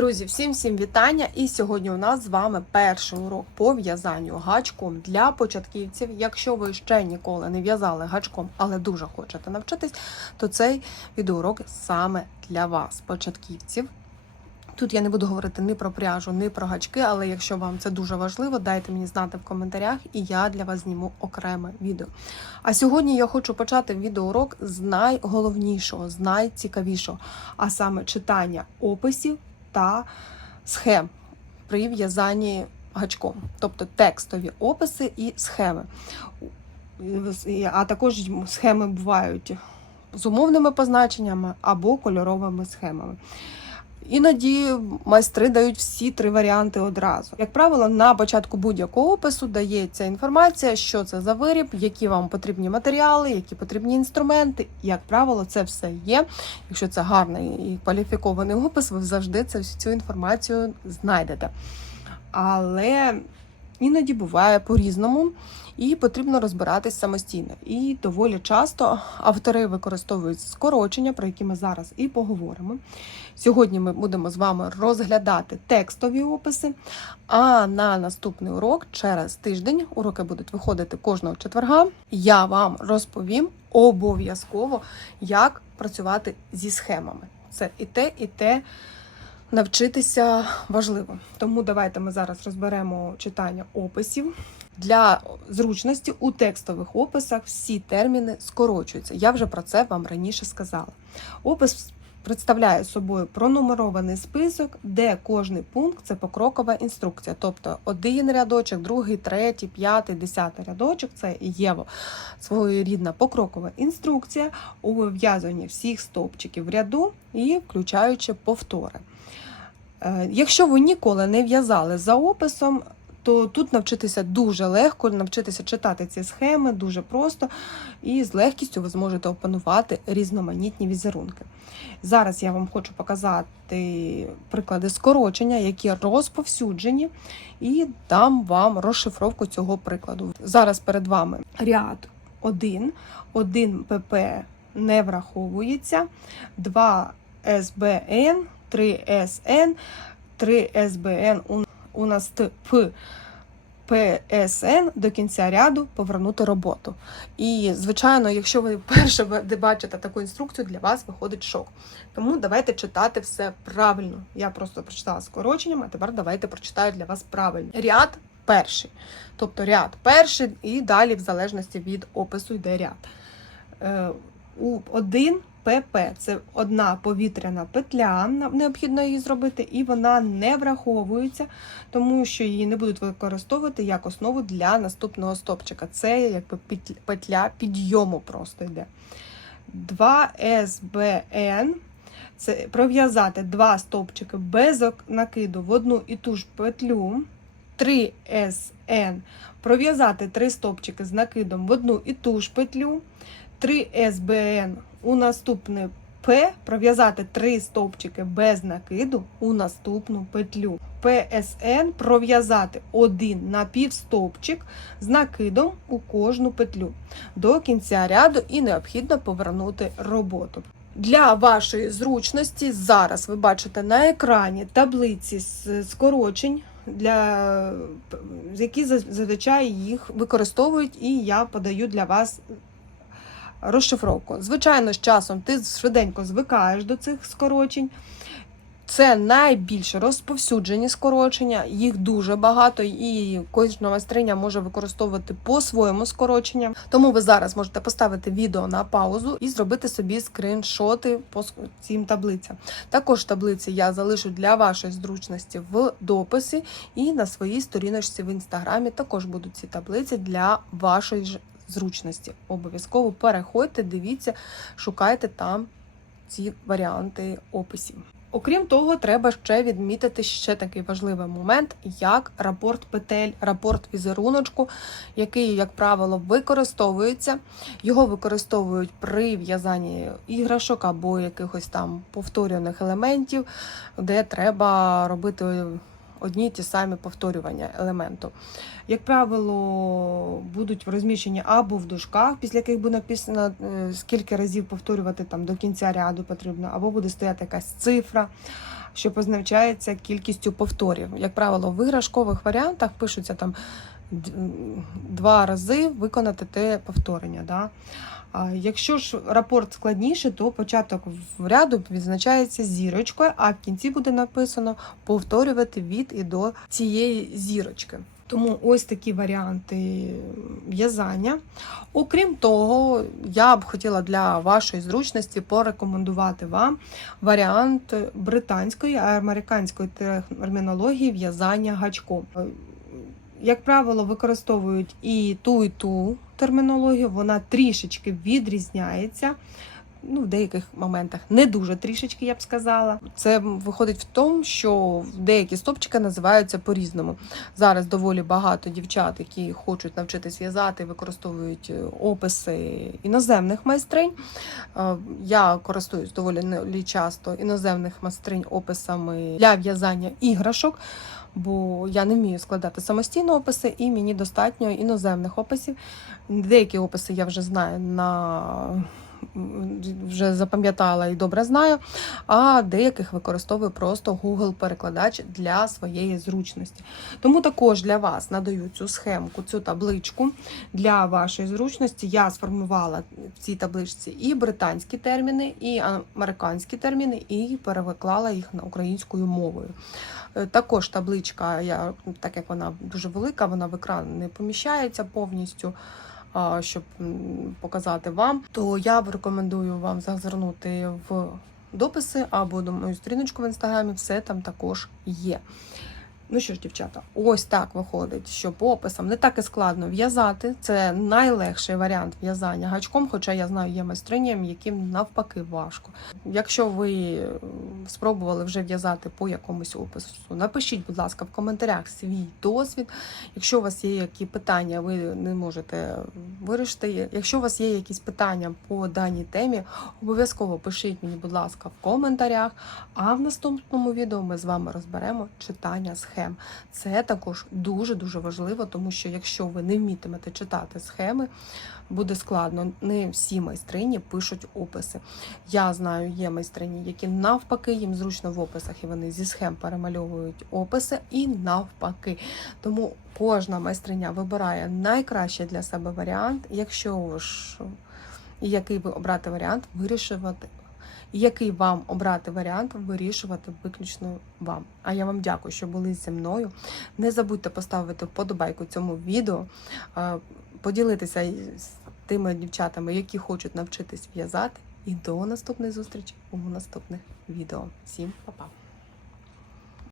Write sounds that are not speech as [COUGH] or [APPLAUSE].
Друзі, всім всім вітання! І сьогодні у нас з вами перший урок по в'язанню гачком для початківців. Якщо ви ще ніколи не в'язали гачком, але дуже хочете навчитись, то цей відеоурок саме для вас, початківців. Тут я не буду говорити ні про пряжу, ні про гачки, але якщо вам це дуже важливо, дайте мені знати в коментарях, і я для вас зніму окреме відео. А сьогодні я хочу почати відеоурок з найголовнішого, з найцікавішого, а саме читання описів та схем при в'язанні гачком, тобто текстові описи і схеми. А також схеми бувають з умовними позначеннями або кольоровими схемами. Іноді майстри дають всі три варіанти одразу. Як правило, на початку будь-якого опису дається інформація, що це за виріб, які вам потрібні матеріали, які потрібні інструменти. Як правило, це все є. Якщо це гарний і кваліфікований опис, ви завжди це, цю інформацію знайдете. Але іноді буває по-різному. І потрібно розбиратись самостійно. І доволі часто автори використовують скорочення, про які ми зараз і поговоримо. Сьогодні ми будемо з вами розглядати текстові описи. А на наступний урок через тиждень уроки будуть виходити кожного четверга. Я вам розповім обов'язково, як працювати зі схемами. Це і те, і те. Навчитися важливо. Тому давайте ми зараз розберемо читання описів. Для зручності у текстових описах всі терміни скорочуються. Я вже про це вам раніше сказала. Опис представляє собою пронумерований список, де кожний пункт це покрокова інструкція. Тобто один рядочок, другий, третій, п'ятий, десятий рядочок це є своєрідна покрокова інструкція у вив'язанні всіх стовпчиків в ряду і включаючи повтори. Е, Якщо ви ніколи не в'язали за описом, то тут навчитися дуже легко, навчитися читати ці схеми дуже просто, і з легкістю ви зможете опанувати різноманітні візерунки. Зараз я вам хочу показати приклади скорочення, які розповсюджені, і дам вам розшифровку цього прикладу. Зараз перед вами ряд 1, 1 ПП не враховується, 2 СБН, 3 СН, 3 СБН у у нас ТП ПСН до кінця ряду повернути роботу. І, звичайно, якщо ви [LAUGHS] вперше бачите таку інструкцію, для вас виходить шок. Тому давайте читати все правильно. Я просто прочитала скороченням, а тепер давайте прочитаю для вас правильно. Ряд перший. Тобто ряд перший, і далі, в залежності від опису, йде ряд. Е, у один ПП це одна повітряна петля, необхідно її зробити, і вона не враховується, тому що її не будуть використовувати як основу для наступного стопчика. Це якби петля підйому просто йде. 2 СБН це пров'язати два стовпчики без накиду в одну і ту ж петлю. 3 СН пров'язати три стовпчики з накидом в одну і ту ж петлю. 3 СБН у наступне П пров'язати 3 стовпчики без накиду у наступну петлю. ПСН пров'язати один напівстовпчик з накидом у кожну петлю до кінця ряду і необхідно повернути роботу. Для вашої зручності зараз ви бачите на екрані таблиці скорочень, для які зазвичай їх використовують, і я подаю для вас розшифровку. Звичайно, з часом ти швиденько звикаєш до цих скорочень. Це найбільш розповсюджені скорочення, їх дуже багато, і кожна майстриня може використовувати по-своєму скорочення. Тому ви зараз можете поставити відео на паузу і зробити собі скріншоти по цим таблицям. Також таблиці я залишу для вашої зручності в дописі і на своїй сторіночці в інстаграмі також будуть ці таблиці для вашої зручності. Обов'язково переходьте, дивіться, шукайте там ці варіанти описів. Окрім того, треба ще відмітити ще такий важливий момент, як рапорт петель, рапорт візеруночку, який, як правило, використовується. Його використовують при в'язанні іграшок або якихось там повторюваних елементів, де треба робити одні й ті самі повторювання елементу. Як правило, будуть розміщені або в дужках, після яких буде написано, е, скільки разів повторювати там до кінця ряду потрібно, або буде стояти якась цифра. що позначається кількістю повторів. Як правило, в іграшкових варіантах пишуться там два рази виконати те повторення. Да? Якщо ж рапорт складніше, то початок ряду відзначається зірочкою, а в кінці буде написано повторювати від і до цієї зірочки. Тому ось такі варіанти в'язання. Окрім того, я б хотіла для вашої зручності порекомендувати вам варіант британської, а американської термінології в'язання гачком. Як правило, використовують і ту, і ту термінологію, вона трішечки відрізняється. Ну, в деяких моментах не дуже трішечки, я б сказала. Це виходить в тому, що деякі стопчики називаються по-різному. Зараз доволі багато дівчат, які хочуть навчитись в'язати, використовують е, описи іноземних майстринь. Е, Я користуюсь доволі часто іноземних майстринь описами для в'язання іграшок. Бо я не вмію складати самостійно описи, і мені достатньо іноземних описів. Деякі описи я вже знаю на вже запам'ятала і добре знаю, а деяких використовую просто Google-перекладач для своєї зручності. Тому також для вас надаю цю схемку, цю табличку для вашої зручності. Я сформувала в цій табличці і британські терміни, і американські терміни, і переклала їх на українською мовою. Е, Також табличка, я, так як вона дуже велика, вона в екран не поміщається повністю. Щоб показати вам, то я рекомендую вам зазирнути в дописи або до мою сторіночку в інстаграмі, все там також є. Ну що ж, дівчата, ось так виходить, що по описам не так і складно в'язати. Це найлегший варіант в'язання гачком, хоча я знаю, є майстрині, яким навпаки важко. Якщо ви спробували вже в'язати по якомусь опису, напишіть, будь ласка, в коментарях свій досвід. Якщо у вас є які питання, ви не можете вирішити. Якщо у вас є якісь питання по даній темі, обов'язково пишіть мені, будь ласка, в коментарях. А в наступному відео ми з вами розберемо читання схем. Це також дуже дуже важливо, тому що якщо ви не вмітимете читати схеми, буде складно. Не всі майстрині пишуть описи. Я знаю, є майстрині, які навпаки їм зручно в описах, і вони зі схем перемальовують описи і навпаки. Тому кожна майстриня вибирає найкращий для себе варіант. Якщо ж і який ви обрати варіант, вирішувати. Який вам обрати варіант, вирішувати виключно вам. А я вам дякую, що були зі мною. Не забудьте поставити вподобайку цьому відео, поділитися з тими дівчатами, які хочуть навчитись в'язати. І до наступної зустрічі у наступних відео. Всім па-па!